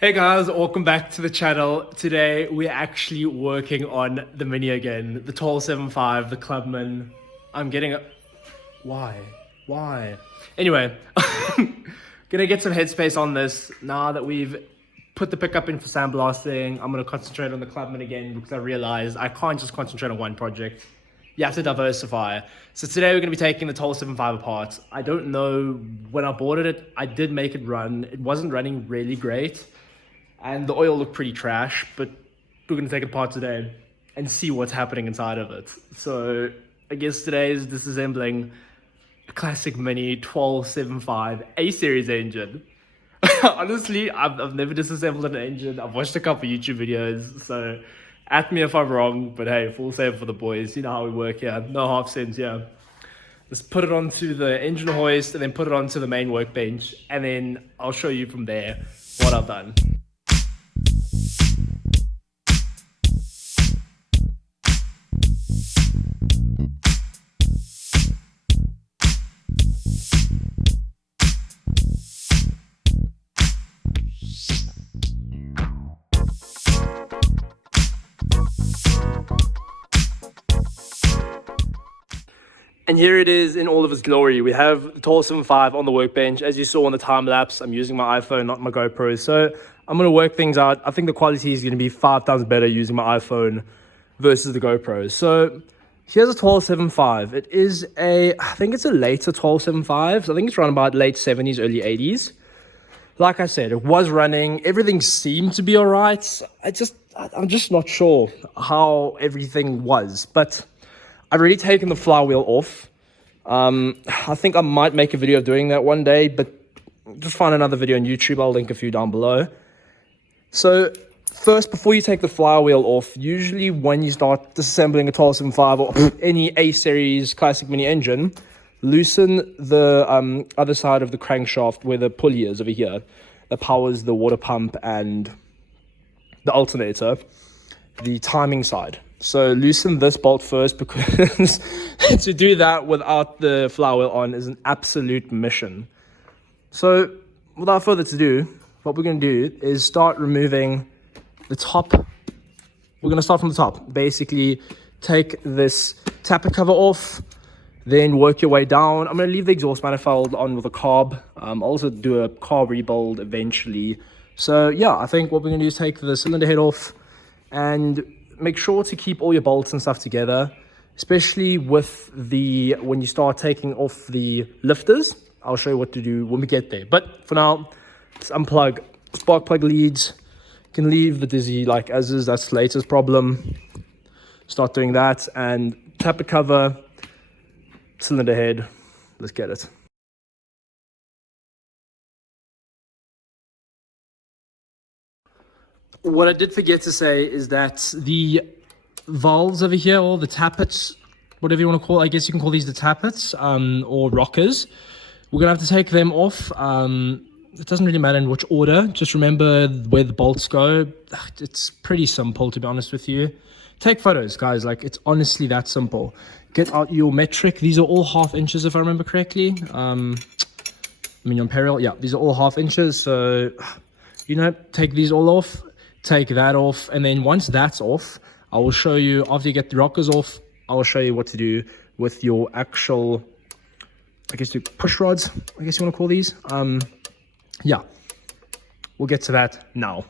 Hey guys, welcome back to the channel. Today we're actually working on the Mini again, the 1275, the Clubman. I'm getting a... Why? Anyway, gonna get some headspace on this now that we've put the pickup in for sandblasting. I'm gonna concentrate on the Clubman again because I realized I can't just concentrate on one project. You have to diversify. So today we're gonna be taking the 1275 apart. I don't know, when I bought it, I did make it run. It wasn't running really great. And the oil looked pretty trash, but we're going to take it apart today and see what's happening inside of it. So I guess today is disassembling a classic Mini 1275 A-series engine. Honestly, I've never disassembled an engine. I've watched a couple YouTube videos, so at me if I'm wrong, but hey, full save for the boys. You know how we work here. No half cents here. Let's put it onto the engine hoist and then put it onto the main workbench, and then I'll show you from there what I've done. And here it is in all of its glory. We have the 1275 on the workbench. As you saw on the time lapse, I'm using my iPhone, not my GoPro. So I'm going to work things out. I think the quality is going to be 5 times better using my iPhone versus the GoPro. So here's a 1275. It is I think it's a later 1275. So I think it's around about late 70s, early 80s. Like I said, it was running. Everything seemed to be all right. I'm just not sure how everything was. But I've already taken the flywheel off. I think I might make a video of doing that one day, but just find another video on YouTube. I'll link a few down below. So first, before you take the flywheel off, usually when you start disassembling a 1275 or any A-series classic Mini engine, loosen the other side of the crankshaft where the pulley is over here that powers the water pump and the alternator, the timing side. So loosen this bolt first, because to do that without the flywheel on is an absolute mission. So without further ado, what we're going to do is start removing the top. We're going to start from the top. Basically, take this tappet cover off, then work your way down. I'm going to leave the exhaust manifold on with a carb. I'll also do a carb rebuild eventually. So yeah, I think what we're going to do is take the cylinder head off and make sure to keep all your bolts and stuff together, especially with when you start taking off the lifters. I'll show you what to do when we get there. But for now, let's unplug spark plug leads. You can leave the dizzy like as is, that's the latest problem. Start doing that, and tappet cover, cylinder head, let's get it. What I did forget to say is that the valves over here, or the tappets, whatever you want to call it, I guess you can call these the tappets, or rockers. We're going to have to take them off. It doesn't really matter in which order. Just remember where the bolts go. It's pretty simple, to be honest with you. Take photos, guys. Like, it's honestly that simple. Get out your metric. These are all 1/2 inches, if I remember correctly. I mean, on parallel, yeah, these are all 1/2 inches. So, take these all off. Take that off, and then once that's off, I will show you, after you get the rockers off, I will show you what to do with your actual, I guess, your push rods, I guess you want to call these. Yeah, we'll get to that now.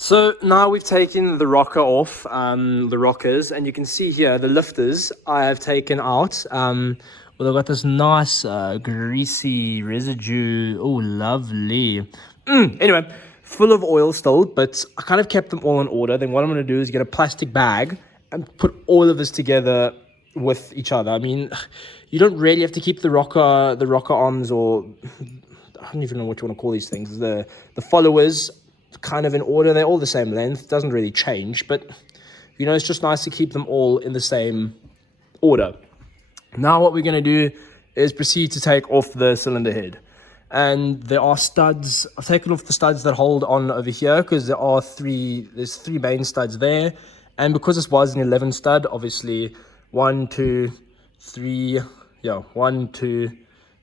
So now we've taken the rocker off, the rockers, and you can see here the lifters I have taken out. Well, they've got this nice greasy residue. Oh, lovely. Anyway, full of oil still, but I kind of kept them all in order. Then what I'm going to do is get a plastic bag and put all of this together with each other. I mean, you don't really have to keep the rocker arms, or I don't even know what you want to call these things. The followers kind of in order. They're all the same length. Doesn't really change, but it's just nice to keep them all in the same order. Now what we're going to do is proceed to take off the cylinder head. And there are studs. I've taken off the studs that hold on over here because there's three main studs there. And because this was an 11 stud, obviously 1, 2, 3, yeah, 1, 2,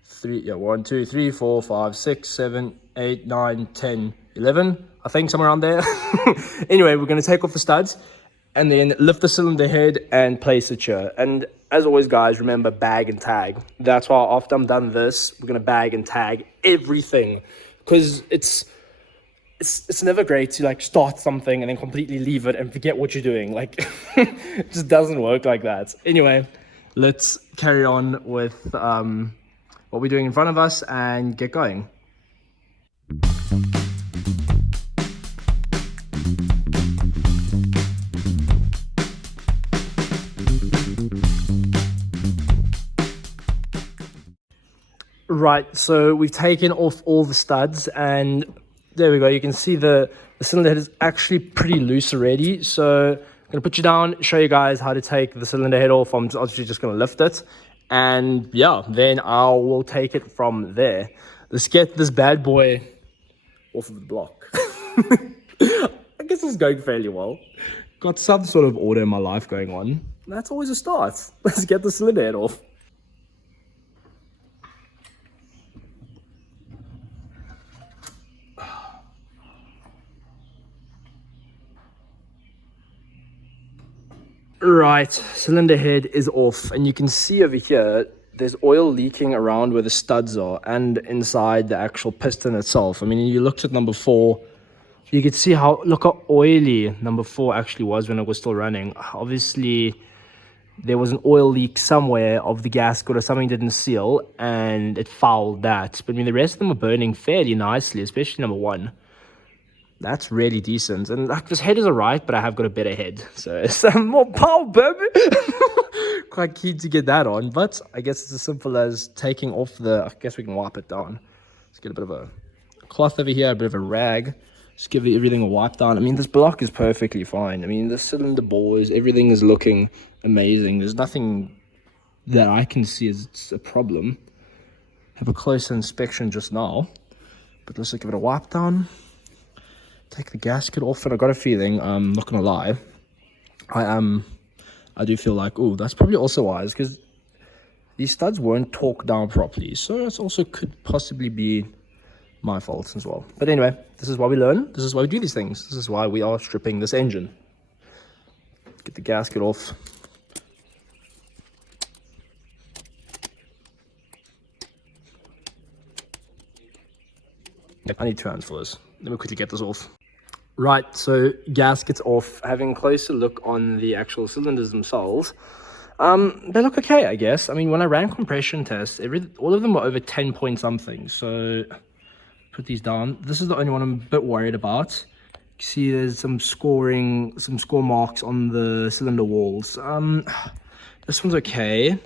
3, yeah, 1, 2, 3, 4, 5, 6, 7, 8, 9, 10, 11, I think, somewhere around there. Anyway, we're going to take off the studs and then lift the cylinder head and place it here. And as always, guys, remember, bag and tag. That's why after I'm done this, we're going to bag and tag everything, because it's never great to like start something and then completely leave it and forget what you're doing. Like, it just doesn't work like that. Anyway, let's carry on with what we're doing in front of us and get going. Right, so we've taken off all the studs and there we go. You can see the cylinder head is actually pretty loose already. So I'm going to put you down, show you guys how to take the cylinder head off. I'm actually just going to lift it. And yeah, then I will take it from there. Let's get this bad boy off of the block. I guess it's going fairly well. Got some sort of order in my life going on. That's always a start. Let's get the cylinder head off. Right, cylinder head is off, and you can see over here there's oil leaking around where the studs are and inside the actual piston itself. I mean, you looked at number 4, you could see look how oily number 4 actually was when it was still running. Obviously there was an oil leak somewhere of the gasket or something didn't seal and it fouled that. But I mean, the rest of them are burning fairly nicely, especially number 1. That's really decent. And like, this head is alright, but I have got a better head. So some more power, baby. Quite keen to get that on. But I guess it's as simple as taking off I guess we can wipe it down. Let's get a bit of a cloth over here, a bit of a rag. Just give everything a wipe down. I mean, this block is perfectly fine. I mean, the cylinder bores, everything is looking amazing. There's nothing that I can see as a problem. Have a closer inspection just now. But let's give it a wipe down. Take the gasket off, and I got a feeling, I'm not gonna lie, I do feel like, oh, that's probably also wise, because these studs weren't torqued down properly, so it also could possibly be my fault as well. But anyway, this is why we learn, this is why we do these things, this is why we are stripping this engine. Get the gasket off. I need 2 hands for this. Let me quickly get this off. Right, so gaskets off. Having a closer look on the actual cylinders themselves, they look okay, I guess. I mean, when I ran compression tests, all of them were over 10 point something. So put these down. This is the only one I'm a bit worried about. You see there's some score marks on the cylinder walls. This one's okay.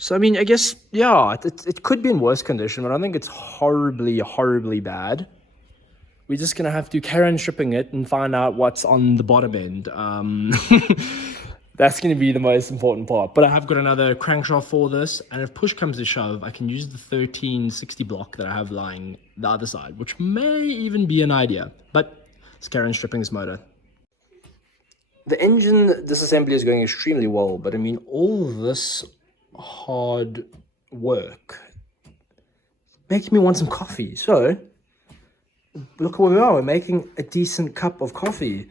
So, I mean, I guess, yeah, it could be in worse condition, but I don't think it's horribly, horribly bad. We're just going to have to carry on stripping it and find out what's on the bottom end. That's going to be the most important part. But I have got another crankshaft for this, and if push comes to shove, I can use the 1360 block that I have lying the other side, which may even be an idea. But let's carry on stripping this motor. The engine disassembly is going extremely well, but I mean, all this hard work makes me want some coffee. So look at where we are. We're making a decent cup of coffee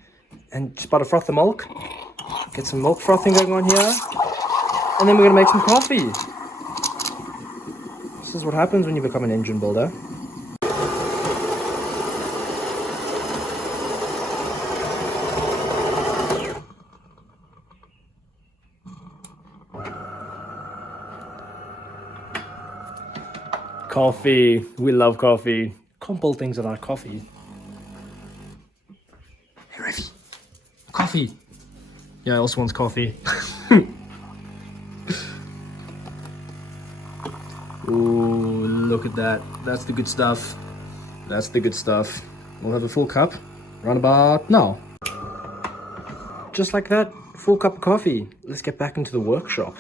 and just about to froth the milk. Get some milk frothing going on here, and then we're gonna make some coffee. This is what happens when you become an engine builder. Coffee. We love coffee. Can't build things without coffee. Hey, Rafi. Coffee. Yeah, I also wants coffee. Ooh, look at that. That's the good stuff. That's the good stuff. We'll have a full cup round about now. Just like that, full cup of coffee. Let's get back into the workshop.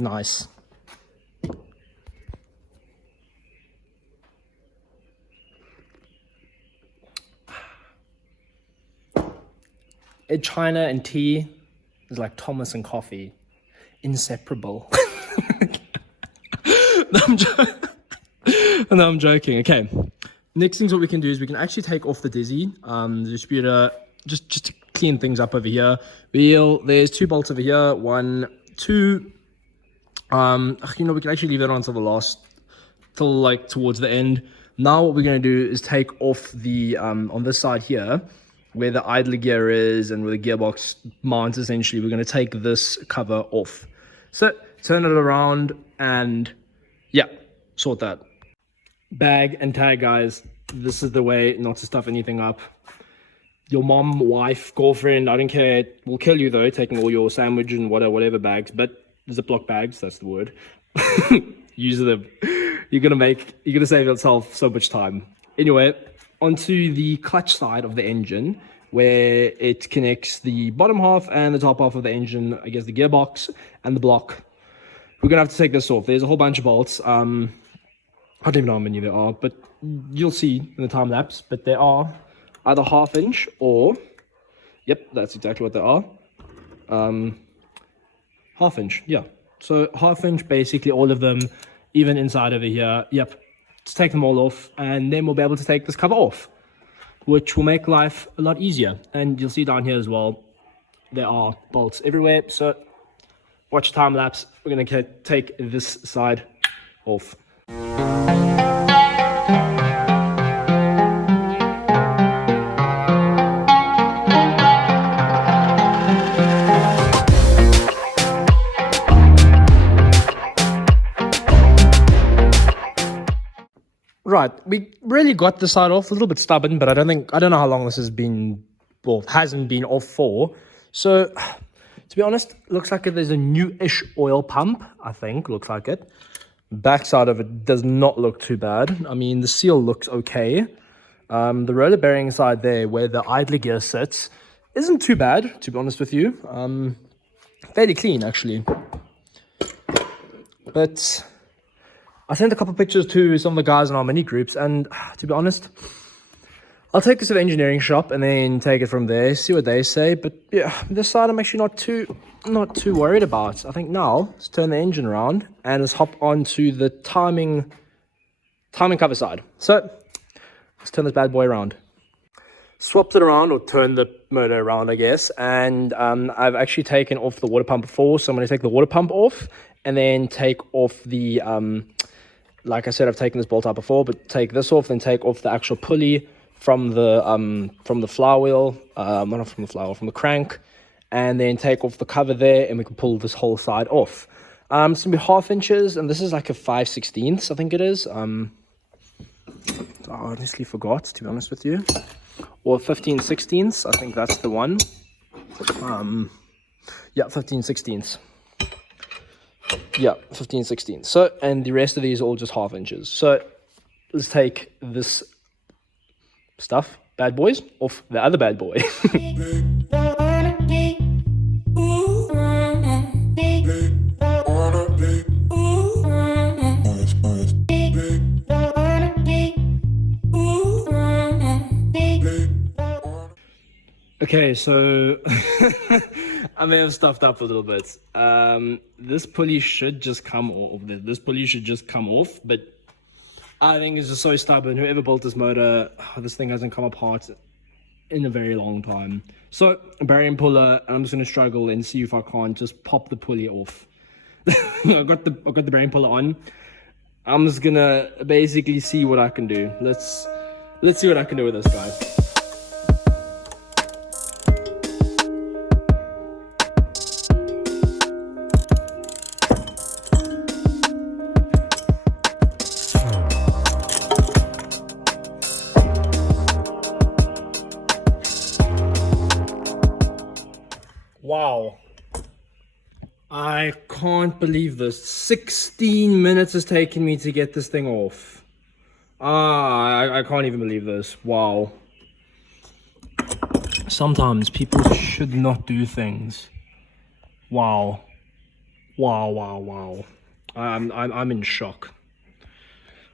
Nice. China and tea is like Thomas and coffee. Inseparable. No, I'm joking. Okay. Next things what we can do is we can actually take off the Dizzy, the distributor, just to clean things up over here. There's 2 bolts over here, 1, 2. We can actually leave that on till till like towards the end. Now what we're going to do is take off the, on this side here, where the idler gear is and where the gearbox mounts, essentially, we're going to take this cover off. So turn it around and yeah, sort that. Bag and tag, guys. This is the way not to stuff anything up. Your mom, wife, girlfriend, I don't care, will kill you though, taking all your sandwich and whatever bags, but Ziploc bags, that's the word. Use them. You're gonna save yourself so much time. Anyway, onto the clutch side of the engine, where it connects the bottom half and the top half of the engine, I guess the gearbox and the block. We're gonna have to take this off. There's a whole bunch of bolts. I don't even know how many there are, but you'll see in the time lapse. But there are either 1/2 inch or, yep, that's exactly what they are. 1/2 inch, yeah. So 1/2 inch, basically all of them, even inside over here. Yep, just take them all off, and then we'll be able to take this cover off, which will make life a lot easier. And you'll see down here as well, there are bolts everywhere. So watch time lapse. We're gonna take this side off. Right, we really got the side off, a little bit stubborn, but I don't know how long this has been, well, hasn't been off for. So, to be honest, looks like there's a new-ish oil pump, I think, looks like it. Backside of it does not look too bad. I mean, the seal looks okay. The roller bearing side there, where the idler gear sits, isn't too bad, to be honest with you. Fairly clean, actually. But I sent a couple pictures to some of the guys in our mini groups, and to be honest, I'll take this to the engineering shop and then take it from there, see what they say. But yeah, this side I'm actually not too worried about. I think now let's turn the engine around and let's hop onto the timing cover side. So let's turn this bad boy around. Swapped it around, or turned the motor around, I guess, and I've actually taken off the water pump before, so I'm going to take the water pump off and then take off the like I said, I've taken this bolt out before, but take this off, then take off the actual pulley from the flywheel, not from the flywheel, from the crank, and then take off the cover there, and we can pull this whole side off. It's gonna be 1/2 inches, and this is like a 5/16, I think it is. I honestly forgot, to be honest with you, or 15/16, I think that's the one. Yeah, 15/16. Yeah, 15/16. So, and the rest of these are all just 1/2 inches. So let's take this stuff, bad boys, off the other bad boy. Okay, so I may have stuffed up a little bit. This pulley should just come off. This pulley should just come off, but I think it's just so stubborn. Whoever built this motor, this thing hasn't come apart in a very long time. So, bearing puller, and I'm just gonna struggle and see if I can't just pop the pulley off. I got the bearing puller on. I'm just gonna basically see what I can do. Let's see what I can do with this guy. Wow, I can't believe this. 16 minutes has taken me to get this thing off. I can't even believe this. Wow. Sometimes people should not do things. Wow. Wow. I'm in shock.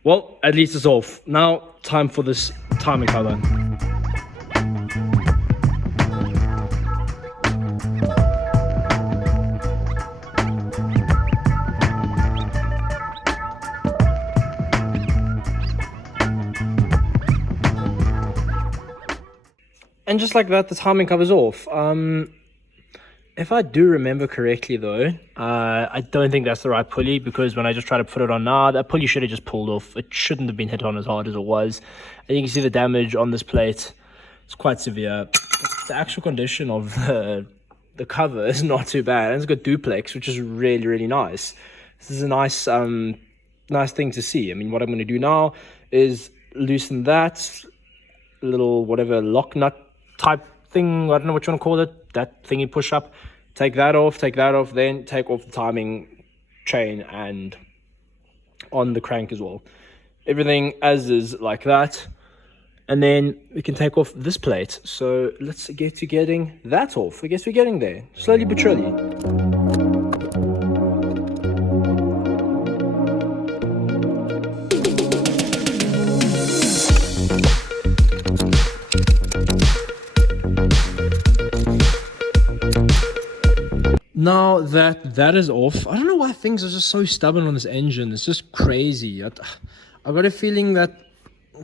Well, at least it's off. Now, time for this timing cover. And just like that, the timing cover's off. If I do remember correctly though, I don't think that's the right pulley, because when I just try to put it on now, that pulley should have just pulled off. It shouldn't have been hit on as hard as it was. And you can see the damage on this plate. It's quite severe. The actual condition of the cover is not too bad. And it's got duplex, which is really, really nice. This is a nice nice thing to see. I mean, what I'm going to do now is loosen that little whatever lock nut type thing, I don't know what you want to call it, that thing you push up. Take that off, then take off the timing chain and on the crank as well. Everything as is like that. And then we can take off this plate. So let's get to getting that off. I guess we're getting there, slowly but surely. Now that is off, I don't know why things are just so stubborn on this engine. It's just crazy. I got a feeling that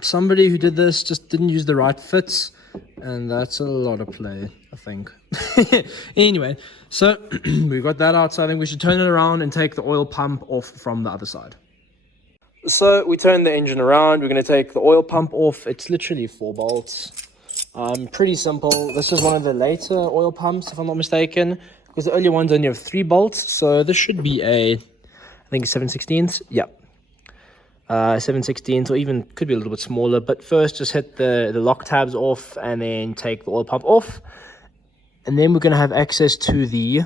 somebody who did this just didn't use the right fits, and that's a lot of play, I think. Anyway, so we got that out, so I think we should turn it around and take the oil pump off from the other side. So we turn the engine around, we're going to take the oil pump off. It's literally 4 bolts. Pretty simple. This is one of the later oil pumps, if I'm not mistaken, because the earlier ones only have 3 bolts. So this should be I think 7/16. Yeah. 7/16, or even could be a little bit smaller. But first, just hit the lock tabs off and then take the oil pump off. And then we're going to have access to the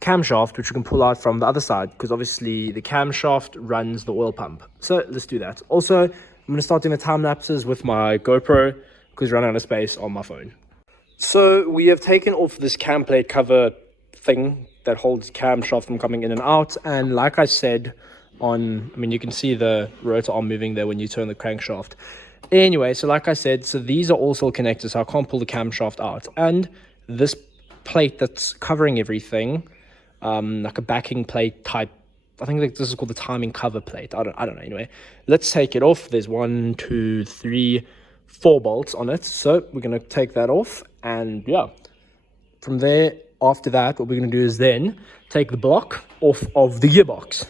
camshaft, which we can pull out from the other side, because obviously the camshaft runs the oil pump. So let's do that. Also, I'm going to start doing the time lapses with my GoPro, because I'm running out of space on my phone. So we have taken off this cam plate cover thing that holds camshaft from coming in and out. And like I said, you can see the rotor arm moving there when you turn the crankshaft. Anyway, so like I said, so these are all still connected, so I can't pull the camshaft out. And this plate that's covering everything, like a backing plate type, I think this is called the timing cover plate. I don't know. Anyway, let's take it off. There's 1, 2, 3, 4 bolts on it. So we're going to take that off. And yeah, from there, after that, what we're going to do is then take the block off of the gearbox.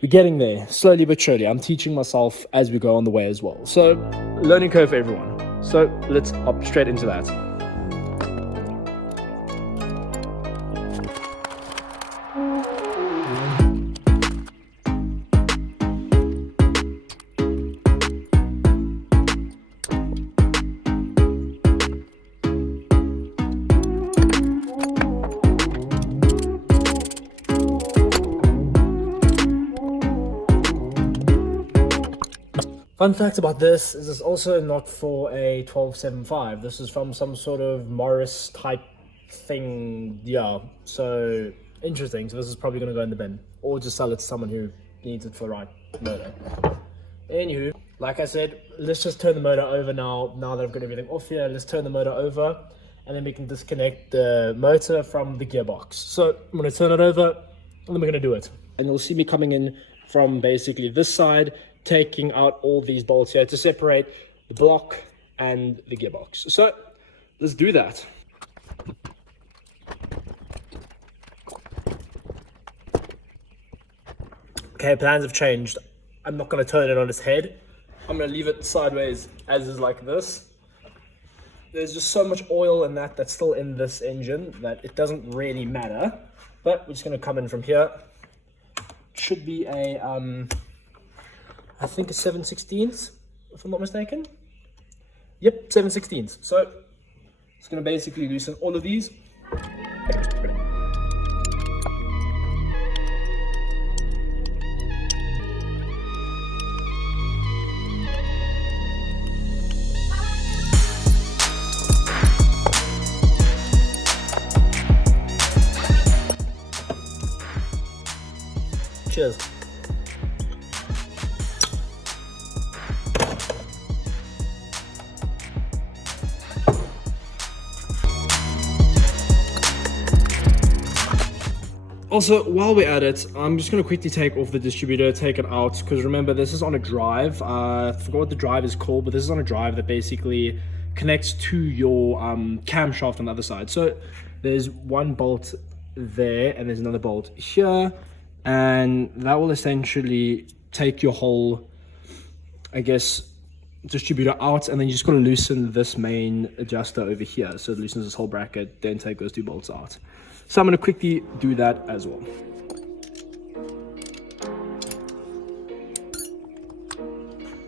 We're getting there, slowly but surely. I'm teaching myself as we go on the way as well. So, learning curve for everyone. So, let's hop straight into that. Fun fact about this is it's also not for a 1275. This is from some sort of Morris type thing. Yeah, so interesting. So this is probably going to go in the bin, or just sell it to someone who needs it for right motor. Anywho, like I said, let's just turn the motor over now that I've got everything off here. Let's turn the motor over, and then we can disconnect the motor from the gearbox. So I'm going to turn it over, and then we're going to do it. And you'll see me coming in from basically this side, taking out all these bolts here to separate the block and the gearbox. So let's do that. Okay, plans have changed. I'm not going to turn it on its head. I'm going to leave it sideways as is, like this. There's just so much oil in that's still in this engine that it doesn't really matter. But we're just going to come in from here. Should be a I think it's 7/16, if I'm not mistaken. Yep, 7/16. So it's going to basically loosen all of these. Cheers. Also, while we're at it, I'm just going to quickly take off the distributor, take it out, because remember, this is on a drive. I forgot what the drive is called, but this is on a drive that basically connects to your camshaft on the other side. So there's one bolt there, and there's another bolt here, and that will essentially take your whole, I guess, distributor out, and then you just got to loosen this main adjuster over here. So it loosens this whole bracket, then take those two bolts out. So I'm going to quickly do that as well.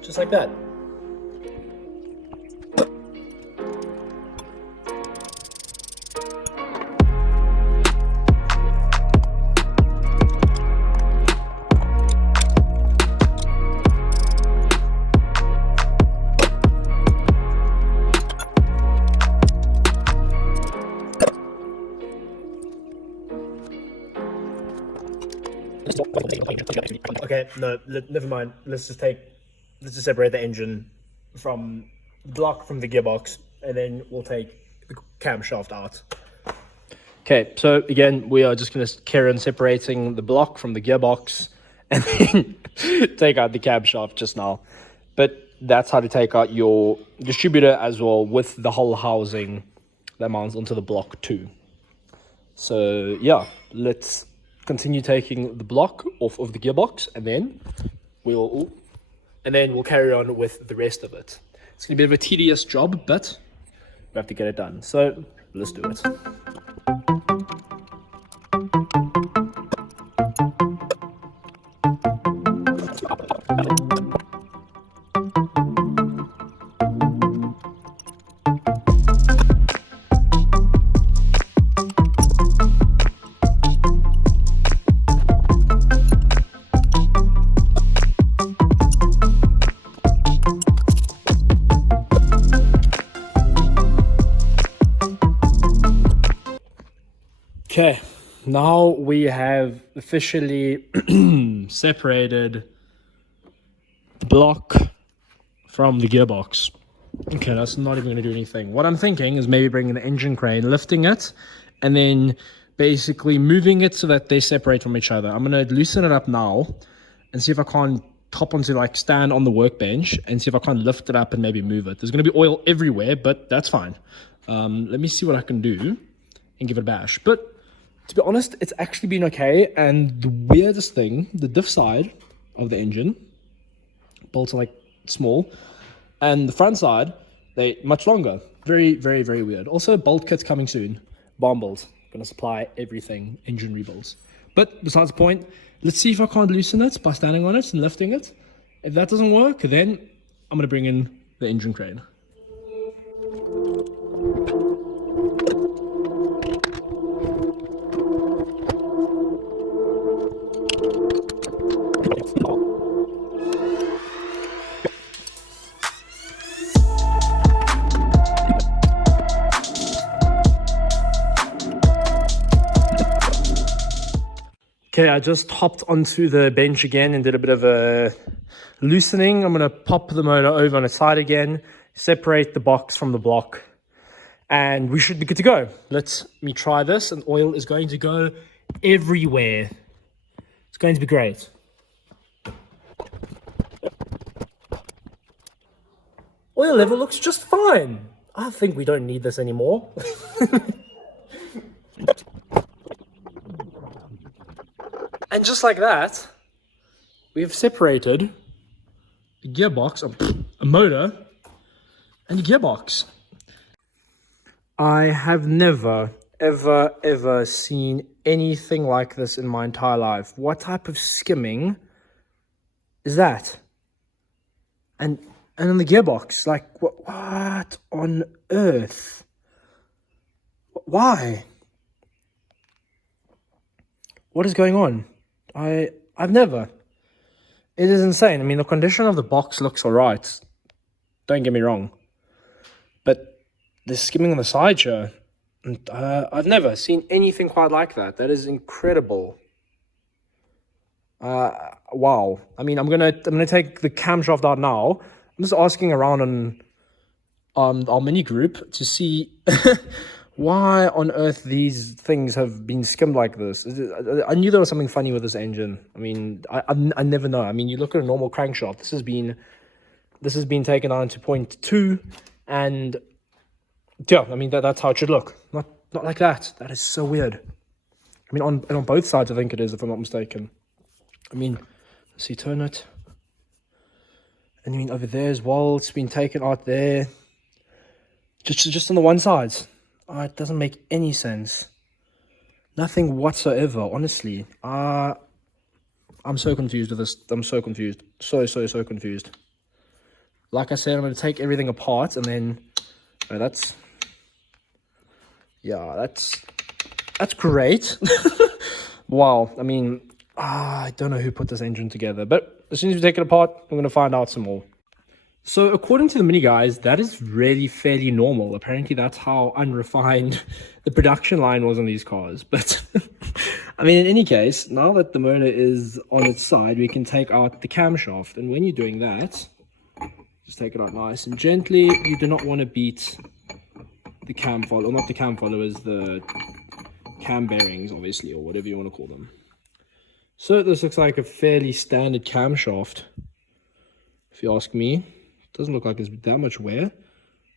Just like that. Okay, no, never mind. Let's just separate the engine from the block from the gearbox, and then we'll take the camshaft out. Okay, so again, we are just going to carry on separating the block from the gearbox, and then take out the camshaft just now. But that's how to take out your distributor as well, with the whole housing that mounts onto the block too. So yeah, let's continue taking the block off of the gearbox, and then we'll carry on with the rest of it. It's gonna be a bit of a tedious job, but we have to get it done. So let's do it. Okay, now we have officially separated the block from the gearbox. Okay, that's not even going to do anything. What I'm thinking is maybe bringing the engine crane, lifting it, and then basically moving it so that they separate from each other. I'm going to loosen it up now and see if I can't hop onto, like, stand on the workbench and see if I can't lift it up and maybe move it. There's going to be oil everywhere, but that's fine. Let me see what I can do and give it a bash. But to be honest, it's actually been okay. And the weirdest thing, the diff side of the engine, bolts are like small, and the front side, they're much longer. Very, very, very weird. Also, bolt kit's coming soon. Bomb bolt. Gonna supply everything, engine rebolts. But besides the point, let's see if I can't loosen it by standing on it and lifting it. If that doesn't work, then I'm gonna bring in the engine crane. Okay, I just hopped onto the bench again and did a bit of a loosening. I'm going to pop the motor over on its side again, separate the box from the block, and we should be good to go. Let me try this, and oil is going to go everywhere. It's going to be great. Oil level looks just fine. I think we don't need this anymore. And just like that, we have separated a gearbox, a motor, and a gearbox. I have never, ever seen anything like this in my entire life. What type of skimming is that? And in the gearbox, like, what on earth? Why? What is going on? I've never. It is insane. I mean, the condition of the box looks all right. Don't get me wrong. But the skimming on the side here, I've never seen anything quite like that. That is incredible. Wow. I mean, I'm gonna take the camshaft out now. I'm just asking around on our mini group to see why on earth these things have been skimmed like this. I knew there was something funny with this engine. I mean, I never know. I mean, you look at a normal crankshaft. This has been taken down to point 2, and yeah, I mean that's how it should look. Not like that. That is so weird. I mean, on both sides, I think it is, if I'm not mistaken. I mean, let's see, turn it. And I mean, over there as well, it's been taken out there. Just on the one side. Oh, it doesn't make any sense. Nothing whatsoever, honestly. I'm so confused with this. I'm so confused. So confused. Like I said, I'm going to take everything apart and then... Oh, that's great. Wow. I mean, I don't know who put this engine together, but as soon as we take it apart, we're going to find out some more. So according to the mini guys, that is really fairly normal. Apparently that's how unrefined the production line was on these cars. But I mean, in any case, now that the motor is on its side, we can take out the camshaft. And when you're doing that, just take it out nice and gently. You do not want to beat the cam follower, not the cam followers, the cam bearings, obviously, or whatever you want to call them. So this looks like a fairly standard camshaft, if you ask me. Doesn't look like there's that much wear.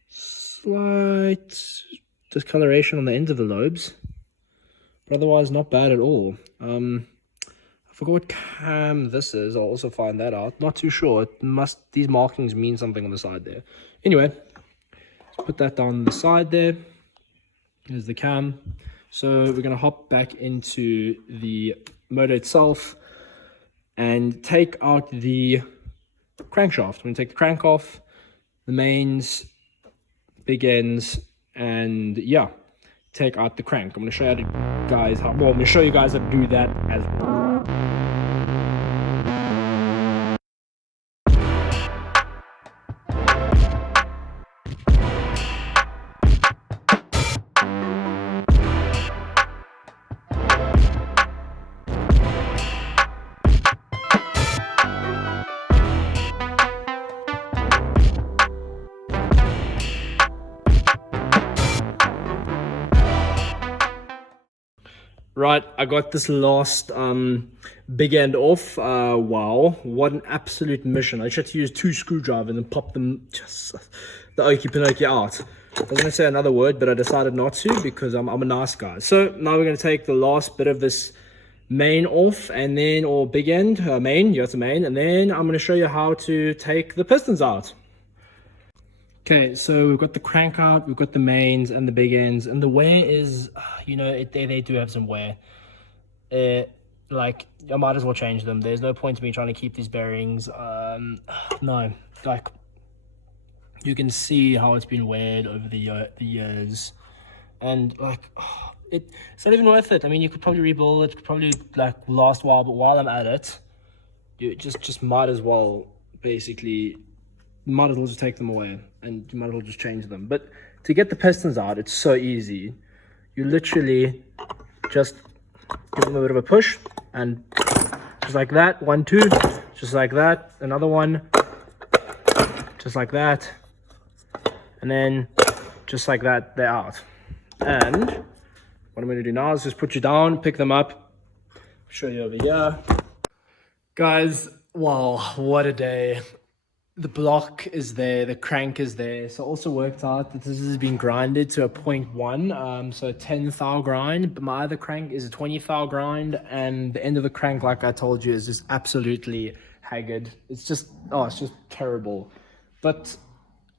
Slight discoloration on the ends of the lobes, but otherwise not bad at all. I forgot what cam this is. I'll also find that out. Not too sure. These markings mean something on the side there. Anyway, let's put that down the side there. Here's the cam. So we're gonna hop back into the motor itself and take out the crankshaft. I'm going to take the crank off, the mains, big ends, and yeah, take out the crank. I'm going to show you guys how, well, I'm going to show you guys how to do that as well. Right, I got this last big end off. Wow, what an absolute mission. I just had to use 2 screwdrivers and pop them just the okey pinokey out. I was going to say another word, but I decided not to because I'm a nice guy. So now we're going to take the last bit of this main off, and then, or big end, main, yeah, it's a main, and then I'm going to show you how to take the pistons out. Okay, so we've got the crank out, we've got the mains and the big ends, and the wear is, you know, they do have some wear. Like, I might as well change them. There's no point to me trying to keep these bearings. No, like, you can see how it's been weared over the years, and like, it's not even worth it. I mean, you could probably rebuild it, could probably like last a while, but while I'm at it, you just might as well basically. Might as well just take them away, and you might as well just change them. But to get the pistons out, it's so easy. You literally just give them a bit of a push, and just like that, 1, 2, just like that, another one, just like that, and then just like that, they're out. And what I'm going to do now is just put you down, pick them up, show you over here. Guys, wow, what a day. The block is there, the crank is there. So also worked out that this has been grinded to a 0.1, so a 10 thou grind, but my other crank is a 20 thou grind, and the end of the crank, like I told you, is just absolutely haggard. It's just, oh, it's just terrible. But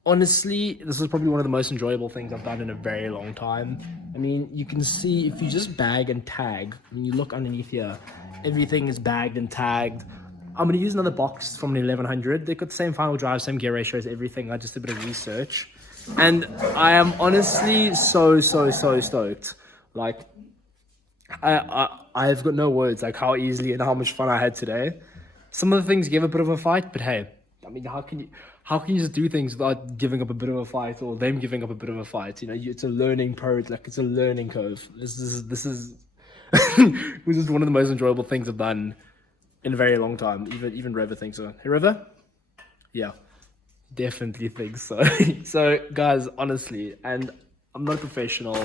honestly, this is probably one of the most enjoyable things I've done in a very long time. I mean, you can see if you just bag and tag, when you look underneath here, everything is bagged and tagged. I'm going to use another box from the 1100. They've got the same final drive, same gear ratios, everything. I just did a bit of research. And I am honestly so stoked. Like, I've got no words, like how easily and how much fun I had today. Some of the things give a bit of a fight, but hey, I mean, how can you just do things without giving up a bit of a fight, or them giving up a bit of a fight? You know, it's a learning like it's a learning curve. This is this is one of the most enjoyable things I've done in a very long time. Even River thinks so. Hey, River? Yeah, definitely think so. So, guys, honestly, and I'm not a professional.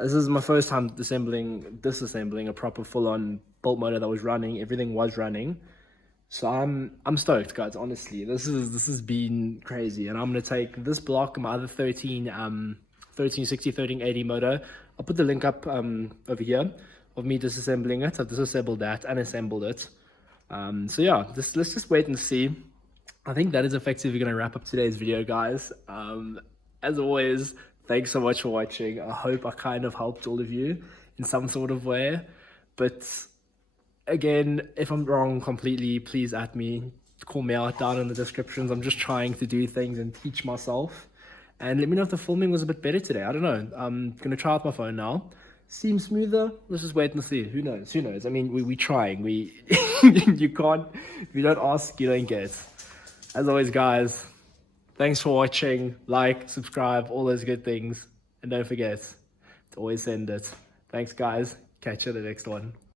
This is my first time disassembling a proper full-on bolt motor that was running. Everything was running. So I'm stoked, guys. Honestly, this has been crazy, and I'm gonna take this block, my other 1360 1380 motor. I'll put the link up over here of me disassembling it. I've disassembled that and assembled it. So yeah, let's just wait and see. I think that is effectively gonna wrap up today's video, guys. As always, thanks so much for watching. I hope I kind of helped all of you in some sort of way, but again, if I'm wrong completely, please at me, call me out down in the descriptions. I'm just trying to do things and teach myself. And let me know if the filming was a bit better today. I don't know. I'm going to try out my phone now. Seems smoother. Let's just wait and see. Who knows? Who knows? I mean, we're trying. You can't, if you don't ask, you don't get. As always, guys, thanks for watching. Like, subscribe, all those good things. And don't forget to always send it. Thanks, guys. Catch you in the next one.